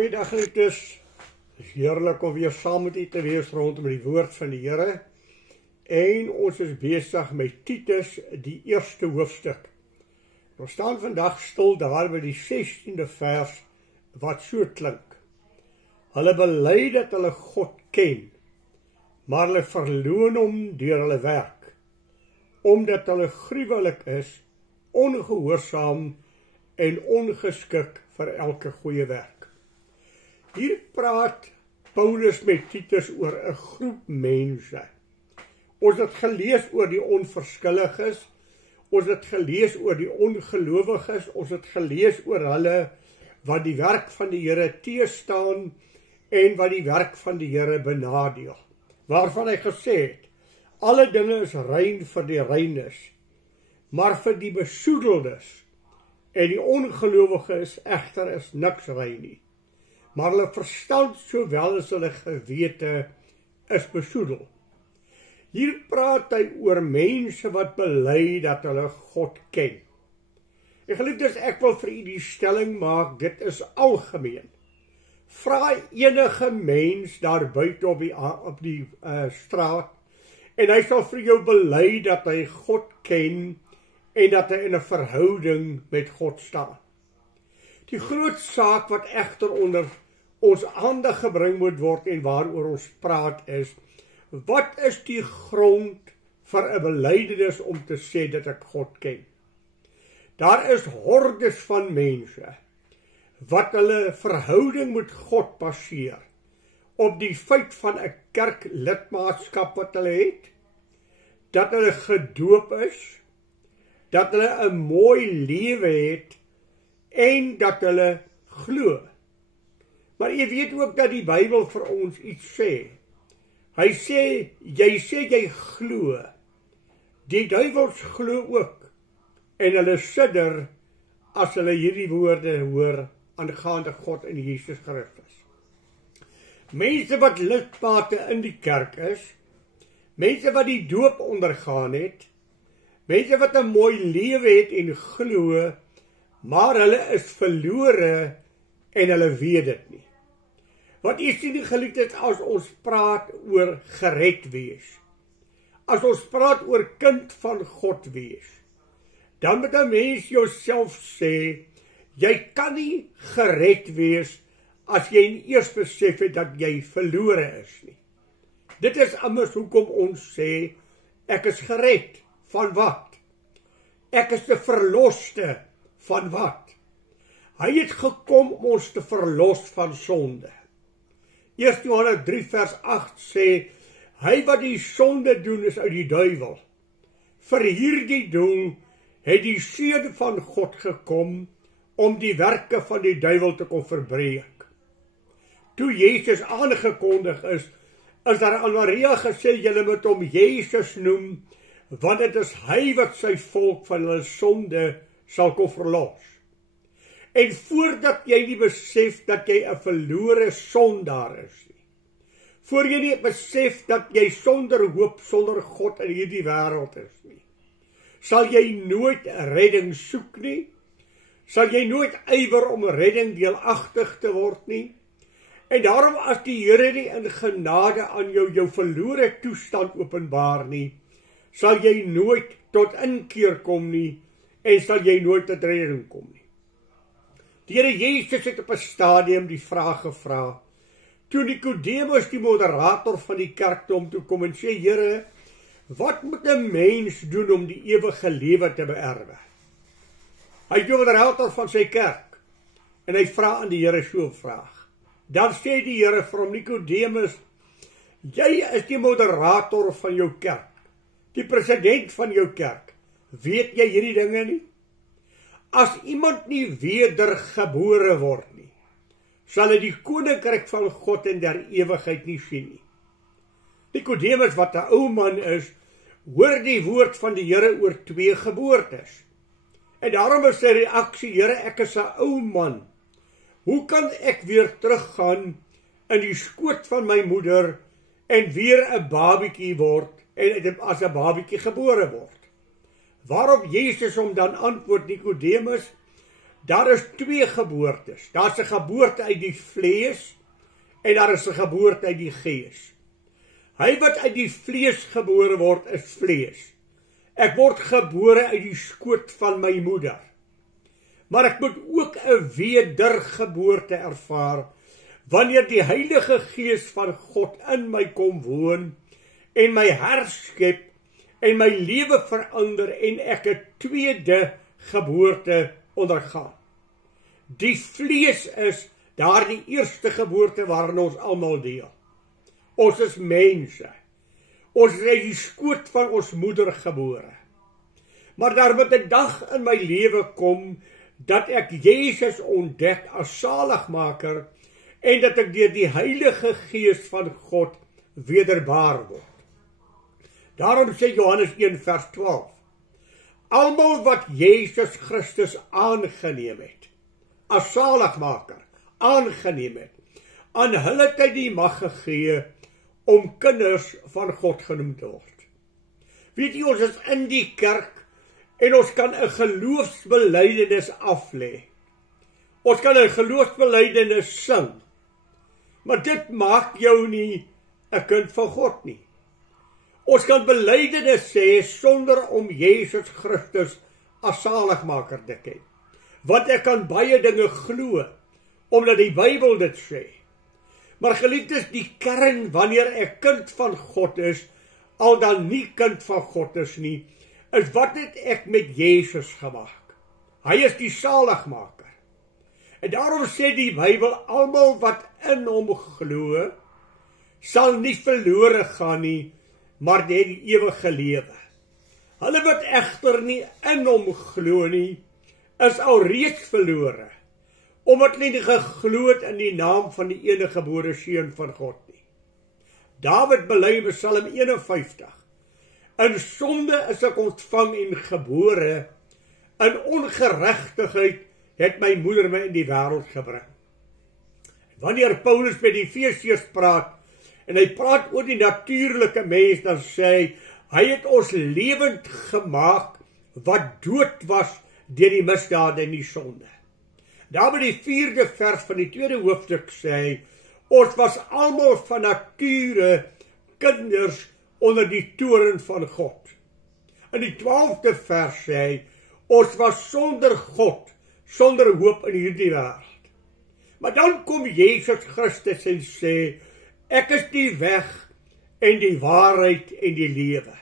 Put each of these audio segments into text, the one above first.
Goeiedag geliefdes, het is heerlik om weer saam met u te wees rondom die woord van die Here. En ons is besig met Titus, die eerste hoofstuk. Ons staan vandag stil daar by die 16de vers wat so klink. Hulle bely dat hulle God ken, maar hulle verloon hom deur hulle werk, omdat hulle gruwelik is, ongehoorsaam en ongeskik vir elke goeie werk. Hier praat Paulus met Titus oor 'n groep mense. Ons het gelees oor die onverskilliges, ons het gelees oor die ongelowiges, ons het gelees oor hulle wat die werk van die Here teestaan en wat die werk van die Here benadeel. Waarvan hy gesê het, alle dinge is rein vir die reines, maar vir die besoedeldes en die ongelowiges egter is niks rein nie. Maar hulle verstand sowel as hulle gewete is besoedel. Hier praat hy oor mense wat bely dat hulle God ken. En geliefdes, ek wil vir u die stelling maak, dit is algemeen. Vra enige mens daar buite op die straat, en hy sal vir jou bely dat hy God ken, en dat hy in 'n verhouding met God staan. Die groot saak wat egter onder ons aandag gebring moet word en waaroor ons praat is, wat is die grond vir 'n belydenis om te sê dat ek God ken? Daar is hordes van mense wat hulle verhouding met God baseer op die feit van 'n kerklidmaatskap wat hulle het, dat hulle gedoop is, dat hulle 'n mooi lewe het en dat hulle glo. Maar jy weet ook dat die Bybel vir ons iets sê. Hy sê jy glo. Die duiwels glo ook. En hulle sidder as hulle hierdie woorde hoor aangaande God en Jesus Christus. Mense wat lidmate in die kerk is, mense wat die doop ondergaan het, mense wat 'n mooi lewe het en glo, maar hulle is verlore en hulle weet dit nie. Wat is die geliefdes as ons praat oor gered wees? As ons praat oor kind van God wees, dan moet 'n mens jouself sê, jy kan nie gered wees as jy eers besef het dat jy verlore is nie. Dit is immers hoekom ons sê, ek is gered. Van wat? Ek is 'n verloste van wat? Hy het gekom om ons te verlos van sonde. 1 Johannes 3 vers 8 sê, hy wat die sonde doen is uit die duiwel. Vir hierdie doel het die Seun van God gekom om die werke van die duiwel te kon verbreek. Toe Jesus aangekondig is daar aan Maria gesê, julle moet hom Jesus noem, want dit is hy wat sy volk van hulle sonde sal kon verlos. En voordat jy nie besef dat jy 'n verlore sondaar is nie, voor jy nie besef dat jy sonder hoop, sonder God in hierdie wêreld is nie, sal jy nooit redding soek nie, sal jy nooit ywer om redding deelagtig te word nie, en daarom as die Here nie in genade aan jou verlore toestand openbaar nie, sal jy nooit tot inkeer kom nie, en sal jy nooit tot redding kom nie. Die Here Jesus het op 'n stadium die vraag gevra, toe Nikodemus die moderator van die kerk toe hom toe kom en sê, Here, wat moet 'n mens doen om die ewige lewe te beerwe? Hy is die moderator van sy kerk, en hy vra aan die Here so 'n vraag. Dan sê die Here vir hom, Nikodemus, jy is die moderator van jou kerk, die president van jou kerk, weet jy hierdie dinge nie? As iemand nie wedergebore word nie, sal hy die koninkryk van God in der ewigheid nie sien nie. Nikodemus, wat 'n ou man is, hoor die woord van die Here oor 2 geboortes. En daarom is sy reaksie, Here, ek is 'n ou man. Hoe kan ek weer teruggaan in die skoot van my moeder en weer 'n babietjie word en as 'n babietjie gebore word? Waarop Jesus hom dan antwoord, Nikodemus, daar is twee geboortes. Daar is 'n geboorte uit die vlees en daar is 'n geboorte uit die gees. Hy wat uit die vlees gebore word, is vlees. Ek word gebore uit die skoot van my moeder. Maar ek moet ook 'n wedergeboorte ervaar, wanneer die Heilige Gees van God in my kom woon, en my herskep, en my lewe verander, en ek 'n tweede geboorte ondergaan. Die vlees is daardie eerste geboorte waarin ons almal deel. Ons is mense. Ons is uit die skoot van ons moeder gebore. Maar daar moet 'n dag in my lewe kom, dat ek Jesus ontdek as saligmaker, en dat ek deur die Heilige Gees van God wederbaar word. Daarom sê Johannes 1 vers 12, almal wat Jesus Christus aangeneem het, as saligmaker, aangeneem het, aan hulle het hy die mag gegee, om kinders van God genoem te word. Weet jy, ons is in die kerk, en ons kan 'n geloofsbelijdenis aflê. Ons kan 'n geloofsbelijdenis sing. Maar dit maak jou nie 'n kind van God nie. Ons kan belijdenis sê sonder om Jesus Christus as saligmaker te ken. Want ek kan baie dinge glo, omdat die Bybel dit sê. Maar geliefdes, die kern wanneer ek kind van God is, al dan nie kind van God is nie, is wat het ek met Jesus gemaak? Hy is die saligmaker. En daarom sê die Bybel, almal wat in hom glo, sal nie verlore gaan nie, maar net die ewige lewe. Hulle wat egter nie in hom glo nie, is alreeds verlore, omdat hulle nie geglo het in die naam van die enige gebore seun van God nie. Dawid bely in Psalm 51, in sonde is ek ontvang en gebore, in ongeregtigheid het my moeder my in die wêreld gebring. Wanneer Paulus met die Efesiërs praat, en hy praat oor die natuurlike mens, dan sê hy het ons lewend gemaak, wat dood was deur die misdade en die sonde. Daar by die 4de vers van die 2de hoofstuk sê, ons was almal van nature kinders onder die toorn van God. In die 12de vers sê, ons was sonder God, sonder hoop in hierdie wêreld. Maar dan kom Jesus Christus en sê, ek is die weg en die waarheid en die lewe.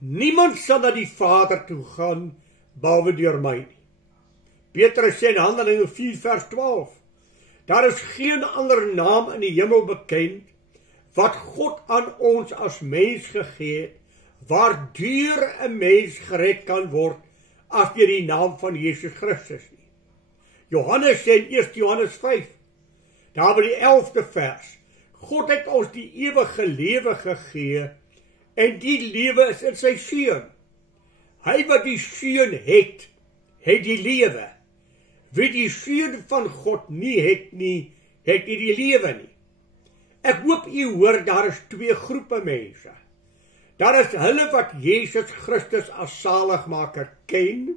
Niemand sal na die Vader toe gaan, behalwe deur my nie. Petrus sê in Handelinge 4 vers 12, daar is geen ander naam in die hemel bekend, wat God aan ons as mens gegee het, waardeur 'n mens gered kan word, as deur die naam van Jesus Christus nie. Johannes sê in 1 Johannes 5, daar by die 11de vers, God het ons die ewige lewe gegee, en die lewe is in sy seun. Hy wat die seun het, het die lewe. Wie die seun van God nie het nie, het nie die lewe nie. Ek hoop u hoor, daar is twee groepe mense. Daar is hulle wat Jesus Christus as saligmaker ken,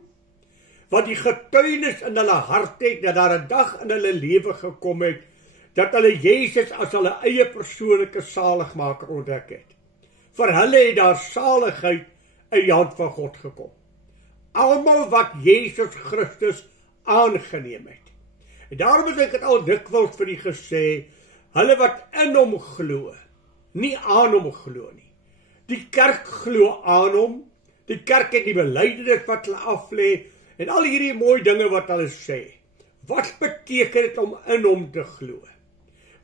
wat die getuienis in hulle hart het, dat daar 'n dag in hulle lewe gekom het, dat hulle Jesus as hulle eie persoonlike saligmaker ontdek het. Vir hulle het daar saligheid uit die hand van God gekom. Almal wat Jesus Christus aangeneem het. En daarom het ek het al dikwels vir u gesê, hulle wat in hom glo, nie aan hom glo nie. Die kerk glo aan hom, die kerk het die belydenis wat hulle aflê, en al hierdie mooi dinge wat hulle sê. Wat beteken dit om in hom te glo?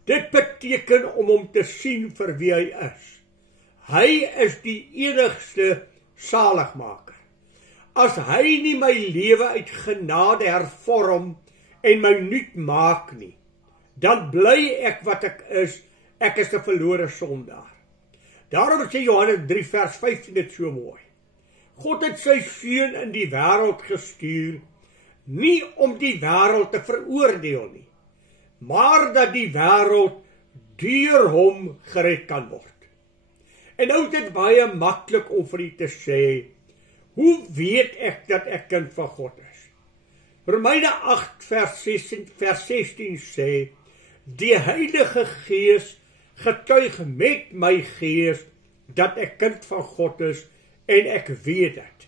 Dit beteken om hom te sien vir wie hy is. Hy is die enigste saligmaker. As hy nie my lewe uit genade hervorm en my nuut maak nie, dan bly ek wat ek is 'n verlore sondaar. Daarom sê Johannes 3 vers 15 dit so mooi. God het sy seun in die wêreld gestuur, nie om die wêreld te veroordeel nie, maar dat die wêreld deur hom gered kan word. En nou is dit baie maklik om vir u te sê, hoe weet ek dat ek kind van God is? Romeine 8 vers 16 sê, die Heilige Gees getuig met my gees dat ek kind van God is en ek weet dit.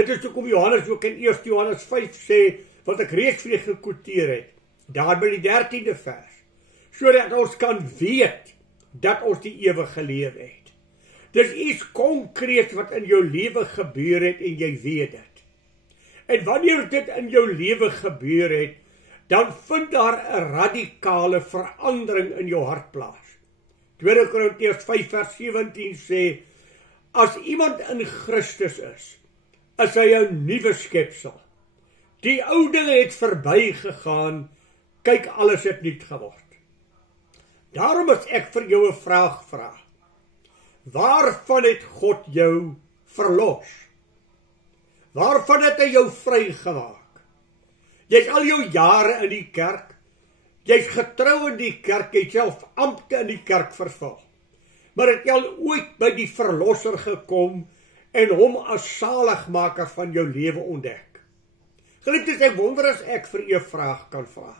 Dit is hoekom Johannes ook in 1 Johannes 5 sê, wat ek reeds vir julle gekwoteer het, daar by die 13de vers, sodat ons kan weet dat ons die ewige lewe het. Dis iets konkreet wat in jou lewe gebeur het en jy weet dit. En wanneer dit in jou lewe gebeur het, dan vind daar 'n radikale verandering in jou hart plaas. 2 Korintiërs 5 vers 17 sê, as iemand in Christus is hy 'n nuwe skepsel. Die ou dinge het verbygegaan, kyk, alles het nuut geword. Daarom as ek vir jou 'n vraag vra, waarvan het God jou verlos? Waarvan het hy jou vrygemaak? Jy's al jou jare in die kerk, jy's getrou in die kerk, jy het self ampte in die kerk vervul. Maar het jy al ooit by die verlosser gekom en hom as saligmaker van jou lewe ontdek? Geliefdes, ek wonder as ek vir u 'n vraag kan vra.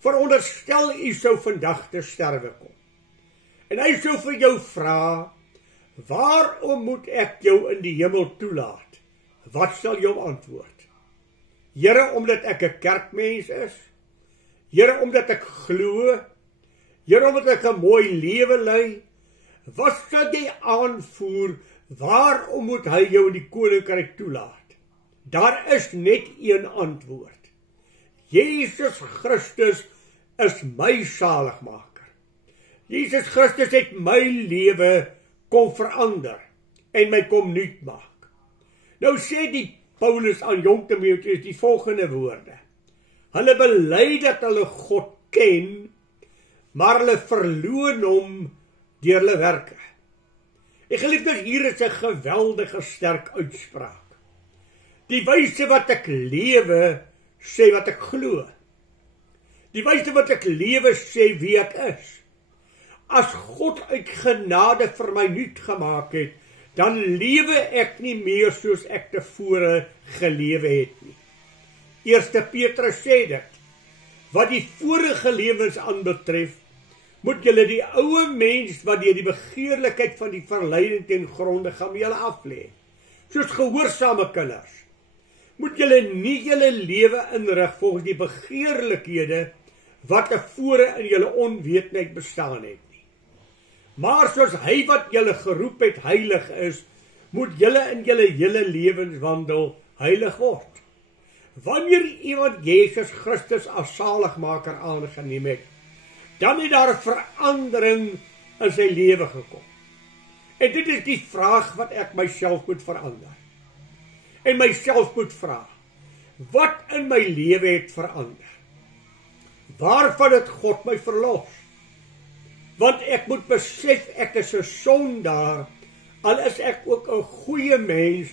Veronderstel u sou vandag te sterwe kom. En hy sou vir jou vra, waarom moet ek jou in die hemel toelaat? Wat sal jou antwoord? Here, omdat ek 'n kerkmens is? Here, omdat ek glo? Here, omdat ek 'n mooi lewe lei? Wat sal jy aanvoer? Waarom moet hy jou in die koninkryk toelaat? Daar is net een antwoord. Jesus Christus is my saligmaker. Jesus Christus het my lewe kom verander en my kom nuut maak. Nou sê die Paulus aan jong Timoteus die volgende woorde. Hulle bely dat hulle God ken, maar hulle verloon hom deur hulle werke. Ek geliefdes, hier is 'n geweldige sterk uitspraak. Die wyse wat ek lewe, sê wat ek glo. Die wyse wat ek lewe, sê wie ek is. As God uit genade vir my nuut gemaak het, dan lewe ek nie meer soos ek tevore gelewe het nie. 1 Petrus sê dit, wat die vorige lewens aanbetref, moet julle die ouë mens wat deur die begeerlikheid van die verleiding ten gronde gaan julle aflê. Soos gehoorsame kinders, moet julle nie julle lewe inrig volgens die begeerlikhede wat tevore in julle onwetendheid bestaan het nie. Maar soos hy wat julle geroep het heilig is, moet julle in julle hele lewenswandel heilig word. Wanneer iemand Jesus Christus as saligmaker aangeneem het, dan het daar 'n verandering in sy lewe gekom. En dit is die vraag wat ek myself moet verander. En myself moet vra, wat in my lewe het verander? Waarvan het God my verlos? Want ek moet besef, ek is 'n sondaar, al is ek ook 'n goeie mens,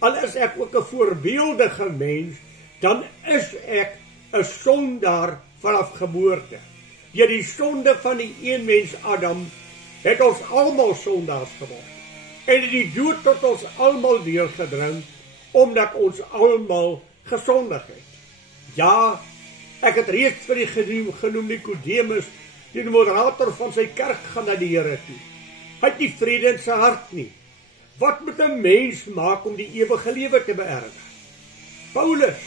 al is ek ook 'n voorbeeldige mens, dan is ek 'n sondaar vanaf geboorte. Deur die sonde van die een mens Adam, het ons almal sondaars geword. En het die dood tot ons almal deurgedring, omdat ons almal gesondig het. Ja, ek het reeds vir die genoem Nikodemus, die moderator van sy kerk, gaan na die Here toe. Hy het nie vrede in sy hart nie. Wat moet 'n mens maak om die ewige lewe te beerwe? Paulus,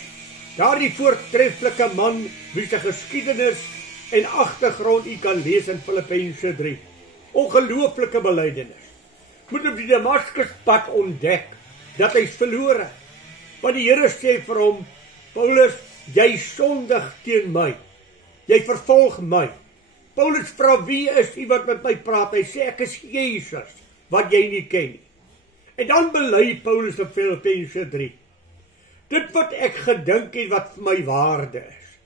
daardie voortreffelike man, wie se geskiedenis en agtergrond u kan lees in Filippense 3. Ongelooflike belydenis. Moet op die Damaskuspad ontdek dat hy's verlore. Want die Here sê vir hom, Paulus, jy sondig teen my. Jy vervolg my. Paulus vra, wie is u wat met my praat? Hy sê, ek is Jesus, wat jy nie ken nie. En dan bely Paulus op Filippense 3. Dit wat ek gedink het wat vir my waarde is.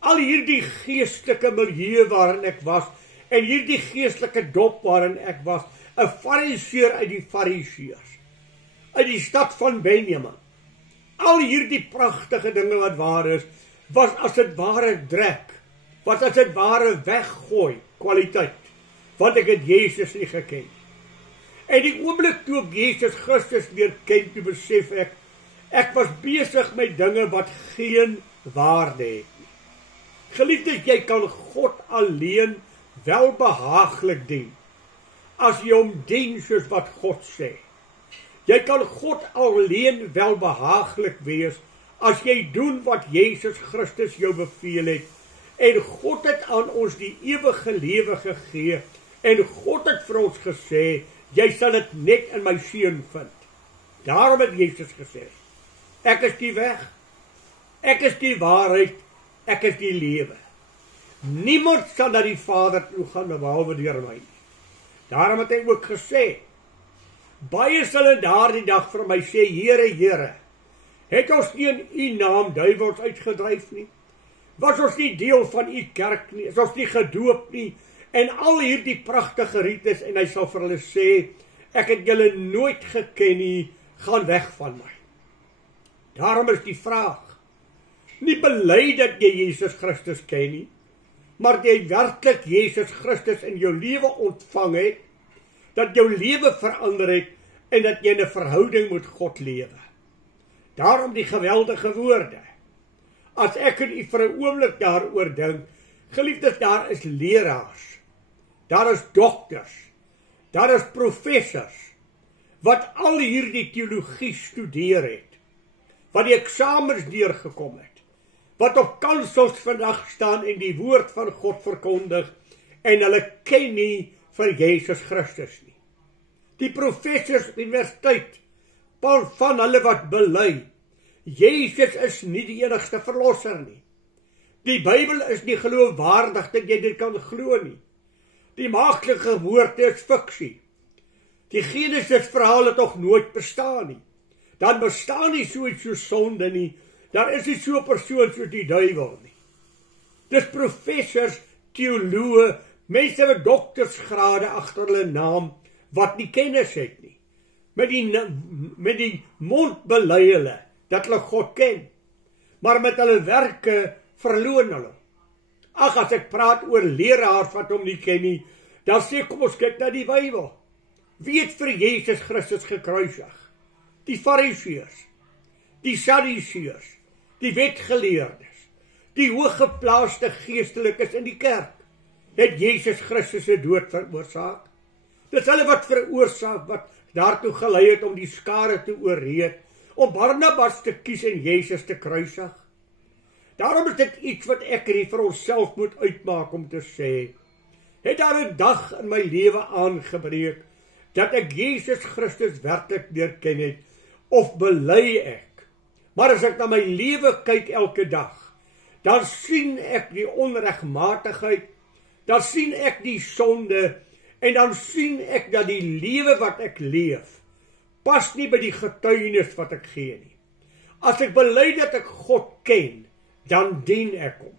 Al hierdie geestelike milieu waarin ek was, en hierdie geestelike dop waarin ek was, 'n fariseer uit die fariseërs, uit die stad van Benjamin. Al hierdie pragtige dinge wat waar is, was as dit ware drek, was as dit ware weggooi kwaliteit, want ek het Jesus nie geken. En die oomblik toe ek Jesus Christus leer ken, toe besef Ek was besig met dinge wat geen waarde het nie. Geliefdes, jy kan God alleen welbehaaglik dien, as jy hom dien soos wat God sê. Jy kan God alleen welbehaaglik wees, as jy doen wat Jesus Christus jou beveel het, en God het aan ons die ewige lewe gegee, en God het vir ons gesê, jy sal dit net in my seun vind. Daarom het Jesus gesê, ek is die weg, ek is die waarheid, ek is die lewe. Niemand sal na die Vader toe gaan behalwe deur my. Daarom het hy ook gesê, baie sal in daardie dag vir my sê, Here, Here, het ons nie in u naam duiwels uitgedryf nie? Was ons nie deel van u kerk nie? Is ons nie gedoop nie? En al hierdie pragtige rites, en hy sal vir hulle sê, ek het julle nooit geken nie, gaan weg van my. Daarom is die vraag, nie bely dat jy Jesus Christus ken nie, maar jy werklik Jesus Christus in jou lewe ontvang het, dat jou lewe verander het, en dat jy in 'n verhouding met God lewe. Daarom die geweldige woorde. As ek en u vir 'n oomblik daaroor dink, geliefdes, daar is leraars, daar is dokters, daar is professors, wat al hierdie teologie studeer het, wat die eksamens deurgekom het, wat op kansels vandag staan en die woord van God verkondig, en hulle ken nie vir Jesus Christus nie. Die professors op universiteit, van hulle wat bely, Jesus is nie die enigste verlosser nie. Die Bybel is nie geloofwaardig dat jy dit kan glo nie. Die maagtelike woorde is fiksie. Die Genesis verhaal het nog nooit bestaan nie. Dan bestaan nie so iets soos sonde nie. Daar is nie so 'n persoon soos die duiwel nie. Dis professors, teoloë, mense met doktersgrade agter hulle naam, wat nie kennis het nie. Met die mond bely hulle, dat hulle God ken, maar met hulle werke verloon hulle. Ag, as ek praat oor leraars wat hom nie ken nie, dan sê kom ons kyk na die Bybel. Wie het vir Jesus Christus gekruisig? Die Fariseërs, die Sadduseërs, die wetgeleerdes, die hooggeplaaste geestelikes in die kerk, het Jesus Christus se dood veroorsaak. Dis hulle wat veroorsaak, wat daartoe gelei het om die skare te oorreed, om Barnabas te kies en Jesus te kruisig. Daarom is dit iets wat ek hier vir onsself moet uitmaak om te sê, het daar 'n dag in my lewe aangebreek, dat ek Jesus Christus werklik leer ken het, of bely ek. Maar as ek na my lewe kyk elke dag, dan sien ek die onregmatigheid, dan sien ek die sonde, en dan sien ek dat die lewe wat ek leef, pas nie by die getuienis wat ek gee nie. As ek bely dat ek God ken, dan dien ek hom.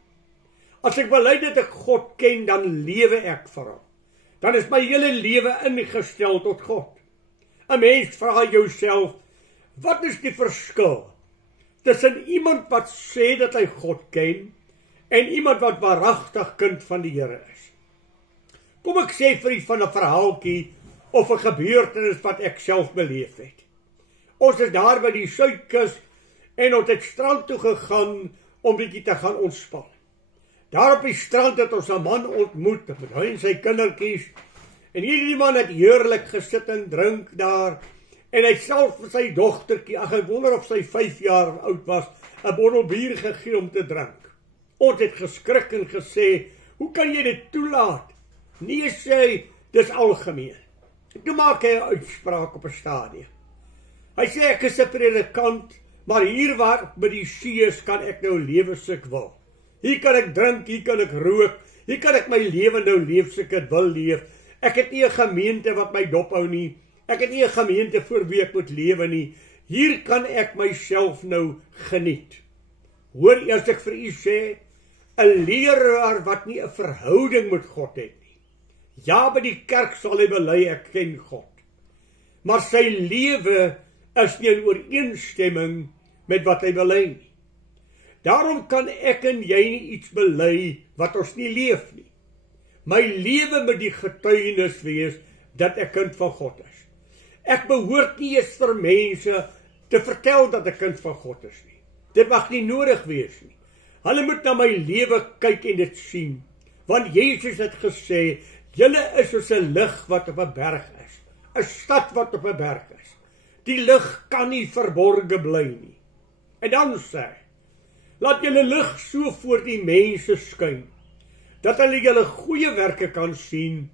As ek bely dat ek God ken, dan lewe ek vir hom. Dan is my hele lewe ingestel tot God. 'n Mens vra jouself, wat is die verskil tussen iemand wat sê dat hy God ken, en iemand wat waaragtig kind van die Here is? Kom ek sê vir u van 'n verhaaltjie, of 'n gebeurtenis wat ek self beleef het. Ons is daar by die Suidkus, en ons het strand toe gegaan, om bietjie te gaan ontspan. Daar op die strand het ons 'n man ontmoet, met hy en sy kindertjies, en hierdie man het heerlik gesit en drink daar, en hy self vir sy dogtertjie, ag ek wonder of sy 5 jaar oud was, 'n bottel bier gegee om te drink. Ons het geskrik en gesê, hoe kan jy dit toelaat? Nee, sê hy, dis algemeen. Toe maak hy 'n uitspraak op 'n stadium. Hy sê, ek is 'n predikant, maar hier waar by die see is, kan ek nou lewe soos ek wil. Hier kan ek drink, hier kan ek rook, hier kan ek my lewe nou leef soos ek dit wil leef. Ek het nie 'n gemeente wat my dophou nie. Ek het nie 'n gemeente voor wie ek moet lewe nie. Hier kan ek myself nou geniet. Hoor eers ek vir u sê, 'n leraar wat nie 'n verhouding met God het nie. Ja, by die kerk sal hy bely, ek ken God. Maar sy lewe is nie in ooreenstemming met wat hy bely nie. Daarom kan ek en jy nie iets bely wat ons nie leef nie. My lewe moet die getuienis wees dat ek kind van God is. Ek behoort nie eens vir mense te vertel dat 'n kind van God is nie. Dit mag nie nodig wees nie. Hulle moet na my lewe kyk en dit sien. Want Jesus het gesê, julle is soos 'n lig wat op 'n berg is. 'n Stad wat op 'n berg is. Die lig kan nie verborge bly nie. En dan sê hy, laat julle lig so voor die mense skyn, dat hulle julle goeie werke kan sien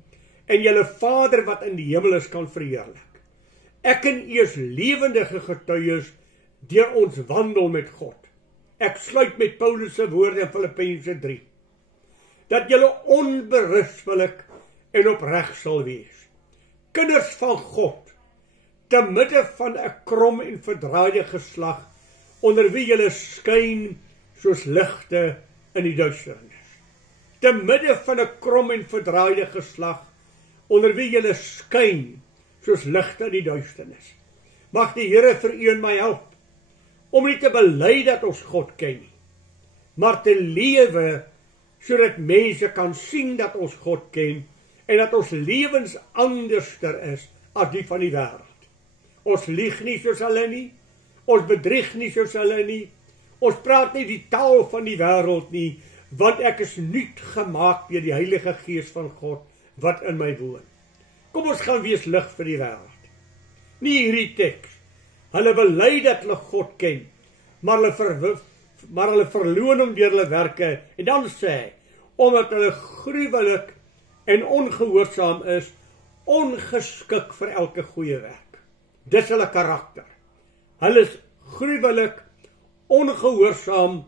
en julle Vader wat in die hemel is kan verheerlik. Ek en u is lewendige getuies deur ons wandel met God. Ek sluit met Paulus se woorde in Filippense 3. Dat julle onberisplik en opreg sal wees. Kinders van God, te midde van 'n krom en verdraaide geslag, onder wie julle skyn soos ligte in die duisternis. Te midde van 'n krom en verdraaide geslag, onder wie julle skyn soos ligte in die duisternis. Mag die Here vir u en my help, om nie te bely dat ons God ken nie, maar te lewe, sodat mense kan sien dat ons God ken, en dat ons lewens anderster is as die van die wêreld. Ons lieg nie soos hulle nie, ons bedrieg nie soos hulle nie, ons praat nie die taal van die wêreld nie, want ek is nuut gemaak deur die Heilige Gees van God, wat in my woon. Kom ons gaan wees lig vir die wêreld. Nie hierdie teks. Hulle bely dat hulle God ken, maar hulle verloon hom deur hulle werke, en dan sê hy, omdat hulle gruwelik en ongehoorsaam is, ongeskik vir elke goeie werk. Dis hulle karakter. Hulle is gruwelik, ongehoorsaam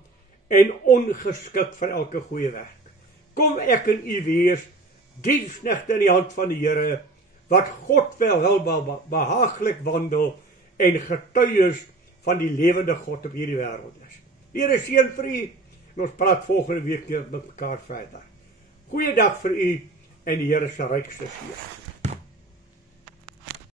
en ongeskik vir elke goeie werk. Kom ek en u wees diensknegte in die hand van die Here, wat God wel behaaglik wandel en getuies van die lewende God op hierdie wêreld is. Here seën vir u, en ons praat volgende week weer met mekaar verder. Goeiedag vir u en die Here se rykste seën.